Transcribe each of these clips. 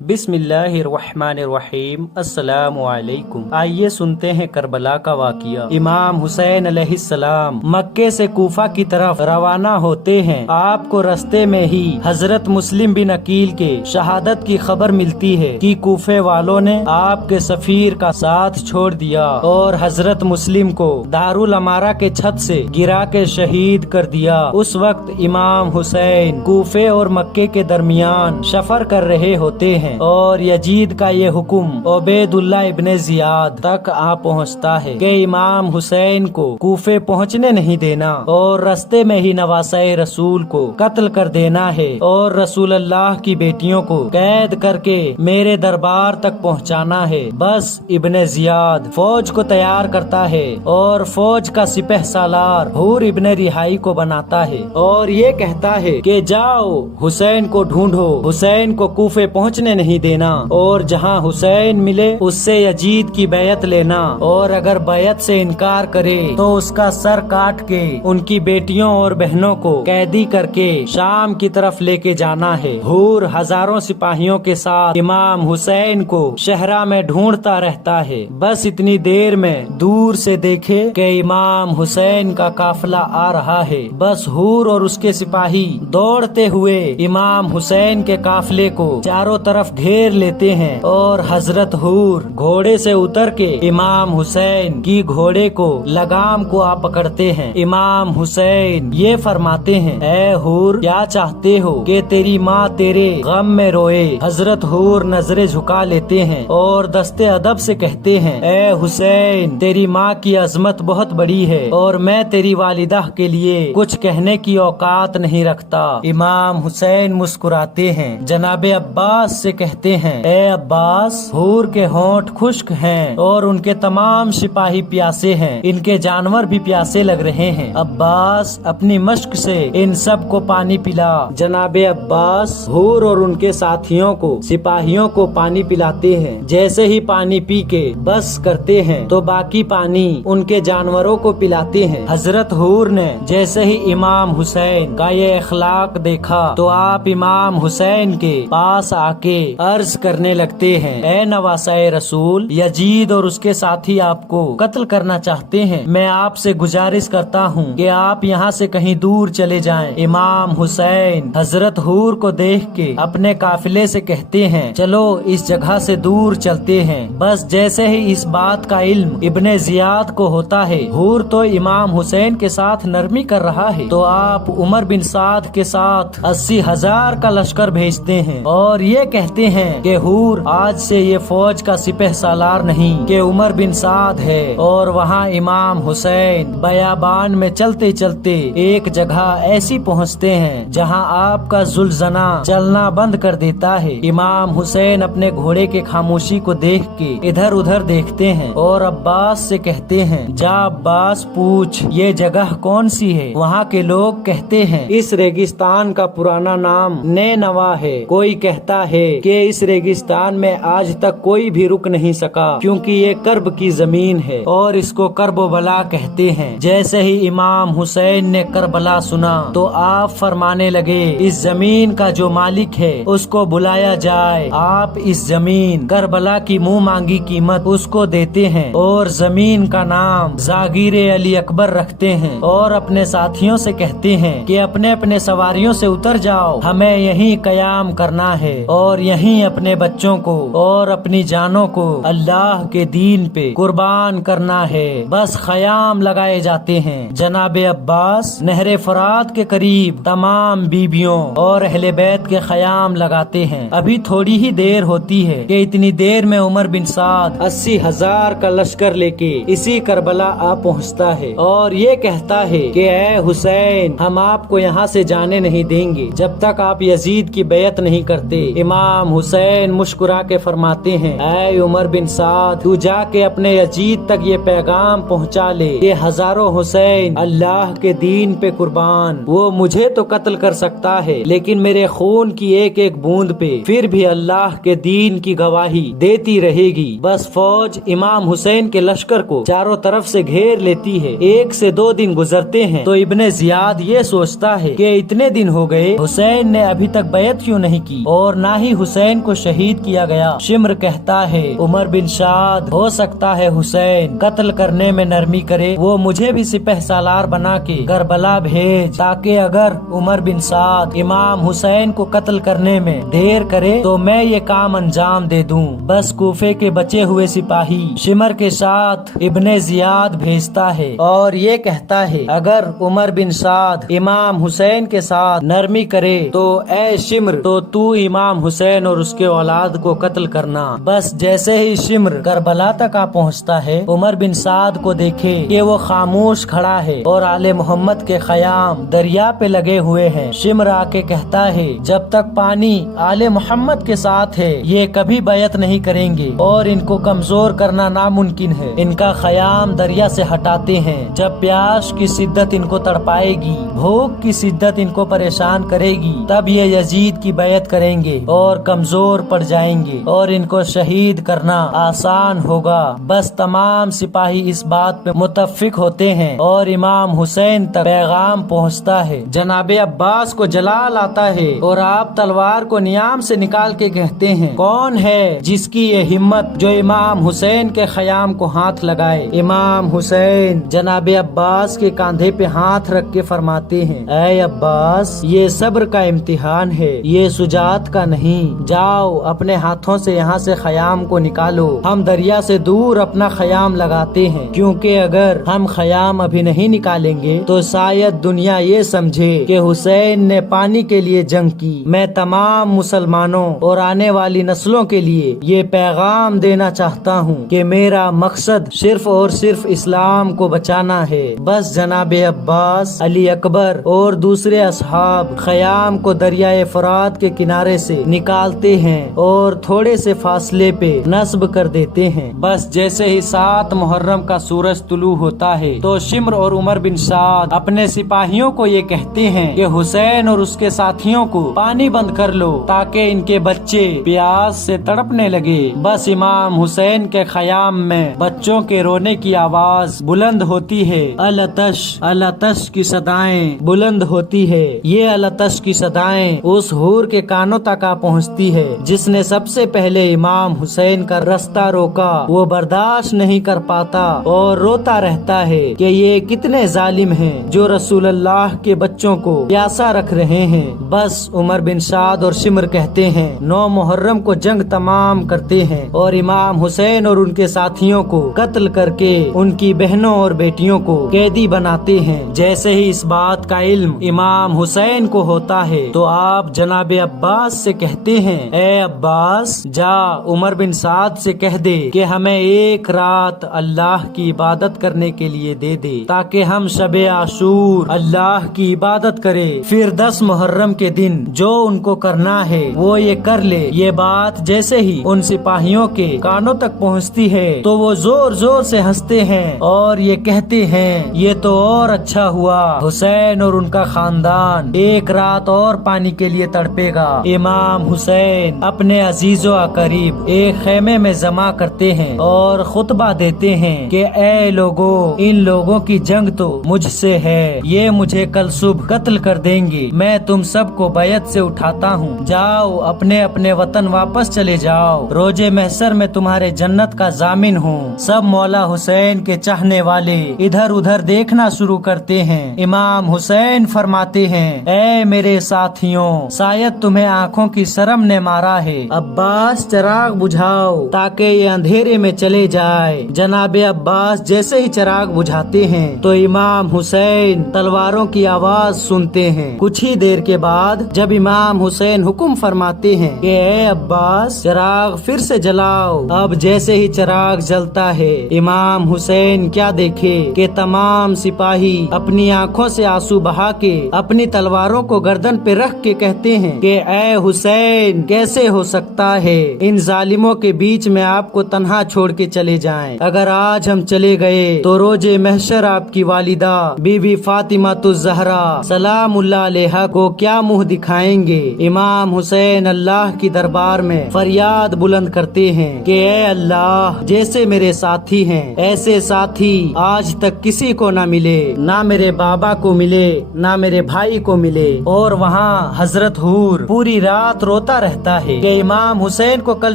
बिस्मिल्लाहिर्रहमानिर्रहीम। अस्सलामु अलैकुम। आइए सुनते हैं करबला का वाक़िया। इमाम हुसैन अलैहिस्सलाम मक्के से कूफा की तरफ रवाना होते हैं। आपको रास्ते में ही हजरत मुस्लिम बिन अकील के शहादत की खबर मिलती है कि कूफे वालों ने आपके सफीर का साथ छोड़ दिया और हजरत मुस्लिम को दारुल अमारा के छत से गिरा के शहीद कर दिया। उस वक्त इमाम हुसैन कूफे और मक्के के दरमियान सफर कर रहे होते हैं और यजीद का ये हुक्म उबैदुल्लाह इब्ने जियाद तक आ पहुँचता है कि इमाम हुसैन को कूफे पहुँचने नहीं देना और रास्ते में ही नवासाए रसूल को कत्ल कर देना है और रसूल अल्लाह की बेटियों को कैद करके मेरे दरबार तक पहुँचाना है। बस इब्ने जियाद फौज को तैयार करता है और फौज का सिपह सालार हूर इब्ने रिहाई को बनाता है और ये कहता है कि जाओ हुसैन को ढूंढो, हुसैन को कूफे पहुँचने नहीं देना और जहाँ हुसैन मिले उससे यजीद की बैयत लेना और अगर बैयत से इनकार करे तो उसका सर काट के उनकी बेटियों और बहनों को कैदी करके शाम की तरफ लेके जाना है। हूर हजारों सिपाहियों के साथ इमाम हुसैन को शहरा में ढूंढता रहता है। बस इतनी देर में दूर से देखे कि इमाम हुसैन का काफिला आ रहा है। बस हूर और उसके सिपाही दौड़ते हुए इमाम हुसैन के काफिले को चारों तरफ घेर लेते हैं और हजरत हूर घोड़े से उतर के इमाम हुसैन की घोड़े को लगाम को आ पकड़ते हैं। इमाम हुसैन ये फरमाते हैं, ऐ हूर क्या चाहते हो कि तेरी माँ तेरे गम में रोए। हजरत हूर नजरें झुका लेते हैं और दस्ते अदब से कहते हैं, ऐ हुसैन तेरी माँ की अजमत बहुत बड़ी है और मैं तेरी वालिदा के लिए कुछ कहने की औकात नहीं रखता। इमाम हुसैन मुस्कुराते हैं, जनाबे अब्बास से कहते हैं, ए अब्बास हूर के होंठ खुश्क हैं और उनके तमाम सिपाही प्यासे हैं, इनके जानवर भी प्यासे लग रहे हैं। अब्बास अपनी मश्क से इन सब को पानी पिला। जनाबे अब्बास हूर और उनके साथियों को सिपाहियों को पानी पिलाते हैं। जैसे ही पानी पी के बस करते हैं तो बाकी पानी उनके जानवरों को पिलाते हैं। हजरत हूर ने जैसे ही इमाम हुसैन का ये अखलाक देखा तो आप इमाम हुसैन के पास आके अर्ज करने लगते हैं, ए नवासाए रसूल यजीद और उसके साथी आपको कत्ल करना चाहते हैं। मैं आपसे गुजारिश करता हूँ कि आप यहाँ से कहीं दूर चले जाएं। इमाम हुसैन हजरत हूर को देख के अपने काफिले से कहते हैं, चलो इस जगह से दूर चलते हैं। बस जैसे ही इस बात का इल्म इब्ने जियाद को होता है, हूर तो इमाम हुसैन के साथ नरमी कर रहा है, तो आप उमर बिन साद के साथ 80,000 का लश्कर भेजते हैं और ये कहते हैं कि हूर आज से ये फौज का सिपह सालार नहीं कि उमर बिन साद है। और वहाँ इमाम हुसैन बयाबान में चलते चलते एक जगह ऐसी पहुँचते हैं जहाँ आपका जुल्जना चलना बंद कर देता है। इमाम हुसैन अपने घोड़े के खामोशी को देख के इधर उधर देखते हैं और अब्बास से कहते हैं, जा अब्बास पूछ ये जगह कौन सी है। वहाँ के लोग कहते हैं, इस रेगिस्तान का पुराना नाम नैनवा है। कोई कहता है कि इस रेगिस्तान में आज तक कोई भी रुक नहीं सका क्योंकि ये कर्ब की जमीन है और इसको कर्बला कहते हैं। जैसे ही इमाम हुसैन ने करबला सुना तो आप फरमाने लगे, इस जमीन का जो मालिक है उसको बुलाया जाए। आप इस जमीन करबला की मुंह मांगी कीमत उसको देते हैं और जमीन का नाम जागीरे अली अकबर रखते हैं और अपने साथियों से कहते हैं कि अपने अपने सवारियों से उतर जाओ, हमें यहीं कयाम करना है और यहीं अपने बच्चों को और अपनी जानों को अल्लाह के दीन पे कुर्बान करना है। बस खयाम लगाए जाते हैं। जनाबे अब्बास नहरे फरात के करीब तमाम बीबियों और अहले बैत के खयाम लगाते हैं। अभी थोड़ी ही देर होती है कि इतनी देर में उमर बिन साद 80,000 का लश्कर लेके इसी करबला आ पहुँचता है और ये कहता है कि ऐ हुसैन हम आपको यहाँ से जाने नहीं देंगे जब तक आप यजीद की बैयत नहीं करते। इमाम हुसैन मुस्कुरा के फरमाते हैं, ऐ उमर बिन साद तू जाके अपने यजीद तक ये पैगाम पहुँचा ले कि हजारों हुसैन अल्लाह के दीन पे कुर्बान। वो मुझे तो कत्ल कर सकता है लेकिन मेरे खून की एक एक बूंद पे फिर भी अल्लाह के दीन की गवाही देती रहेगी। बस फौज इमाम हुसैन के लश्कर को चारों तरफ से घेर लेती है। 1 से 2 दिन गुजरते हैं तो इब्ने जियाद ये सोचता है कि इतने दिन हो गए हुसैन ने अभी तक बैयत क्यों नहीं की और ना ही حسین کو شہید کیا گیا۔ شمر کہتا ہے عمر بن سعد ہو سکتا ہے حسین قتل کرنے میں نرمی کرے، وہ مجھے بھی سپہ سالار بنا کے کربلا بھیج، تاکہ اگر عمر بن سعد امام حسین کو قتل کرنے میں دیر کرے تو میں یہ کام انجام دے دوں۔ بس کوفے کے بچے ہوئے سپاہی شمر کے ساتھ ابن زیاد بھیجتا ہے اور یہ کہتا ہے اگر عمر بن سعد امام حسین کے ساتھ نرمی کرے تو اے شمر تو امام حسین اور اس کے اولاد کو قتل کرنا۔ بس جیسے ہی شمر کربلا تک آ پہنچتا ہے، عمر بن سعد کو دیکھے کہ وہ خاموش کھڑا ہے اور آل محمد کے خیام دریا پہ لگے ہوئے ہیں۔ شمر آ کے کہتا ہے جب تک پانی آل محمد کے ساتھ ہے یہ کبھی بیعت نہیں کریں گے اور ان کو کمزور کرنا ناممکن ہے۔ ان کا خیام دریا سے ہٹاتے ہیں۔ جب پیاس کی شدت ان کو تڑپائے گی، بھوک کی شدت ان کو پریشان کرے گی، تب یہ یزید کی بیعت کریں گے اور کمزور پڑ جائیں گے اور ان کو شہید کرنا آسان ہوگا۔ بس تمام سپاہی اس بات پہ متفق ہوتے ہیں اور امام حسین تک پیغام پہنچتا ہے۔ جناب عباس کو جلال آتا ہے اور آپ تلوار کو نیام سے نکال کے کہتے ہیں کون ہے جس کی یہ ہمت جو امام حسین کے خیام کو ہاتھ لگائے؟ امام حسین جناب عباس کے کاندھے پہ ہاتھ رکھ کے فرماتے ہیں اے عباس یہ صبر کا امتحان ہے، یہ شجاعت کا نہیں۔ جاؤ اپنے ہاتھوں سے یہاں سے خیام کو نکالو، ہم دریا سے دور اپنا خیام لگاتے ہیں، کیونکہ اگر ہم خیام ابھی نہیں نکالیں گے تو شاید دنیا یہ سمجھے کہ حسین نے پانی کے لیے جنگ کی۔ میں تمام مسلمانوں اور آنے والی نسلوں کے لیے یہ پیغام دینا چاہتا ہوں کہ میرا مقصد صرف اور صرف اسلام کو بچانا ہے۔ بس جناب عباس، علی اکبر اور دوسرے اصحاب خیام کو دریائے فرات کے کنارے سے نکالتے ہیں اور تھوڑے سے فاصلے پہ نصب کر دیتے ہیں۔ بس جیسے ہی 7 محرم کا سورج طلوع ہوتا ہے تو شمر اور عمر بن سعد اپنے سپاہیوں کو یہ کہتے ہیں کہ حسین اور اس کے ساتھیوں کو پانی بند کر لو تاکہ ان کے بچے پیاس سے تڑپنے لگے۔ بس امام حسین کے خیام میں بچوں کے رونے کی آواز بلند ہوتی ہے، الاتش الاتش کی صدائیں بلند ہوتی ہے۔ یہ الاتش کی صدائیں اس حور کے کانوں تک آ پہنچتی ہے جس نے سب سے پہلے امام حسین کا رستہ روکا۔ وہ برداشت نہیں کر پاتا اور روتا رہتا ہے کہ یہ کتنے ظالم ہیں جو رسول اللہ کے بچوں کو پیاسا رکھ رہے ہیں۔ بس عمر بن سعد اور شمر کہتے ہیں 9 محرم کو جنگ تمام کرتے ہیں اور امام حسین اور ان کے ساتھیوں کو قتل کر کے ان کی بہنوں اور بیٹیوں کو قیدی بناتے ہیں۔ جیسے ہی اس بات کا علم امام حسین کو ہوتا ہے تو آپ جناب عباس سے کہتے ہیں اے عباس جا عمر بن سعد سے کہہ دے کہ ہمیں 1 رات اللہ کی عبادت کرنے کے لیے دے دے تاکہ ہم شب عاشور اللہ کی عبادت کرے، پھر 10 محرم کے دن جو ان کو کرنا ہے وہ یہ کر لے۔ یہ بات جیسے ہی ان سپاہیوں کے کانوں تک پہنچتی ہے تو وہ زور زور سے ہنستے ہیں اور یہ کہتے ہیں یہ تو اور اچھا ہوا، حسین اور ان کا خاندان 1 رات اور پانی کے لیے تڑپے گا۔ امام حسین اپنے عزیز و اقریب ایک خیمے میں جمع کرتے ہیں اور خطبہ دیتے ہیں کہ اے لوگوں، ان لوگوں کی جنگ تو مجھ سے ہے، یہ مجھے کل صبح قتل کر دیں گے، میں تم سب کو بیعت سے اٹھاتا ہوں، جاؤ اپنے اپنے وطن واپس چلے جاؤ، روز محشر میں تمہارے جنت کا ضامن ہوں۔ سب مولا حسین کے چاہنے والے ادھر ادھر دیکھنا شروع کرتے ہیں۔ امام حسین فرماتے ہیں اے میرے ساتھیوں، شاید تمہیں آنکھوں کی شرم نے مارا ہے، عباس چراغ بجھاؤ تاکہ یہ اندھیرے میں چلے جائے۔ جناب عباس جیسے ہی چراغ بجھاتے ہیں تو امام حسین تلواروں کی آواز سنتے ہیں۔ کچھ ہی دیر کے بعد جب امام حسین حکم فرماتے ہیں کہ اے عباس چراغ پھر سے جلاؤ، اب جیسے ہی چراغ جلتا ہے امام حسین کیا دیکھے کہ تمام سپاہی اپنی آنکھوں سے آنسو بہا کے اپنی تلواروں کو گردن پہ رکھ کے کہتے ہیں کہ اے حسین کیسے ہو سکتا ہے ان ظالموں کے بیچ میں آپ کو تنہا چھوڑ کے چلے جائیں، اگر آج ہم چلے گئے تو روز محشر آپ کی والدہ بی بی فاطمہ الزہرا سلام اللہ علیہا کو کیا منہ دکھائیں گے۔ امام حسین اللہ کی دربار میں فریاد بلند کرتے ہیں کہ اے اللہ جیسے میرے ساتھی ہیں ایسے ساتھی آج تک کسی کو نہ ملے، نہ میرے بابا کو ملے نہ میرے بھائی کو ملے۔ اور وہاں حضرت حور پوری رات روتا सोचता रहता है कि इमाम हुसैन को कल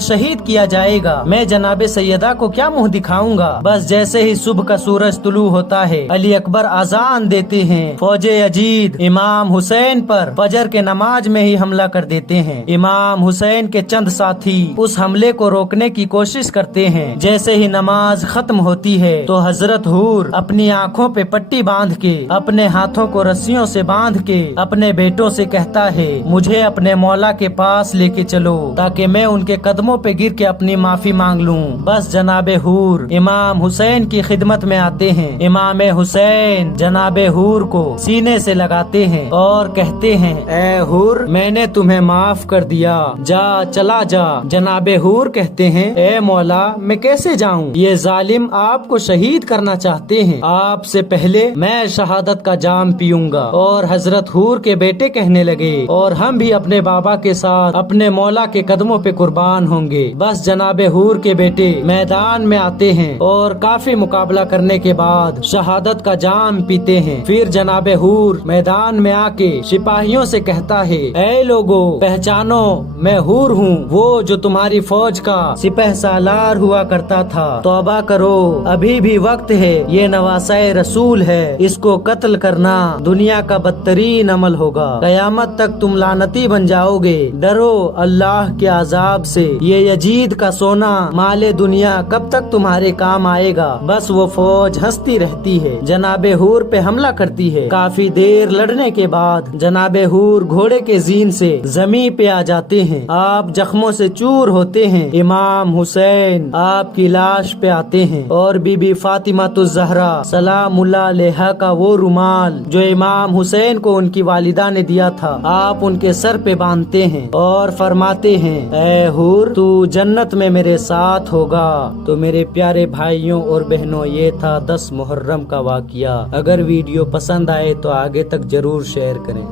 शहीद किया जाएगा, मैं जनाब सैयदा को क्या मुंह दिखाऊंगा। बस जैसे ही सुबह का सूरज तुलू होता है, अली अकबर आजान देते हैं। फौजे यजीद इमाम हुसैन पर फजर के नमाज में ही हमला कर देते हैं। इमाम हुसैन के चंद साथी उस हमले को रोकने की कोशिश करते हैं। जैसे ही नमाज खत्म होती है तो हजरत हूर अपनी आँखों पे पट्टी बांध के, अपने हाथों को रस्सियों से बांध के अपने बेटों से कहता है, मुझे अपने मौला के पास लेके चलो ताकि मैं उनके कदमों पे गिर के अपनी माफी मांग लूं। बस जनाबे हूर इमाम हुसैन की खिदमत में आते हैं। इमाम हुसैन जनाबे हूर को सीने से लगाते हैं और कहते हैं, ए हूर, मैंने तुम्हें माफ कर दिया, जा चला जा। जनाबे हूर कहते हैं, ए मौला, मैं कैसे जाऊं? ये जालिम आपको शहीद करना चाहते हैं, आपसे पहले मैं शहादत का जाम पीऊंगा। और हजरत हूर के बेटे कहने लगे, और हम भी अपने बाबा के साथ अपने मौला के कदमों पे कुर्बान होंगे। बस जनाबे हूर के बेटे मैदान में आते हैं और काफी मुकाबला करने के बाद शहादत का जाम पीते हैं। फिर जनाबे हूर मैदान में आके सिपाहियों से कहता है, ऐ लोगो, पहचानो, मैं हूर हूँ, वो जो तुम्हारी फौज का सिपह सालार हुआ करता था। तौबा करो, अभी भी वक्त है, ये नवासाए रसूल है, इसको कत्ल करना दुनिया का बदतरीन अमल होगा, कयामत तक तुम लानती बन जाओगे। डरो अल्लाह के अजाब से, ये यजीद का सोना माले दुनिया कब तक तुम्हारे काम आएगा। बस वो फौज हंसती रहती है, जनाबे हूर पे हमला करती है। काफी देर लड़ने के बाद जनाबे हूर घोड़े के जीन से जमीन पे आ जाते हैं। आप जख्मों से चूर होते हैं। इमाम हुसैन आपकी लाश पे आते हैं और बीबी फातिमा तो जहरा सलामुल्लाह अलैहा का वो रुमाल जो इमाम हुसैन को उनकी वालिदा ने दिया था, आप उनके सर पे बांधते हैं और फरमाते हैं, ऐ हूर, तू जन्नत में मेरे साथ होगा। तो मेरे प्यारे भाइयों और बहनों, ये था 10 मुहर्रम का वाकया। अगर वीडियो पसंद आए तो आगे तक जरूर शेयर करें।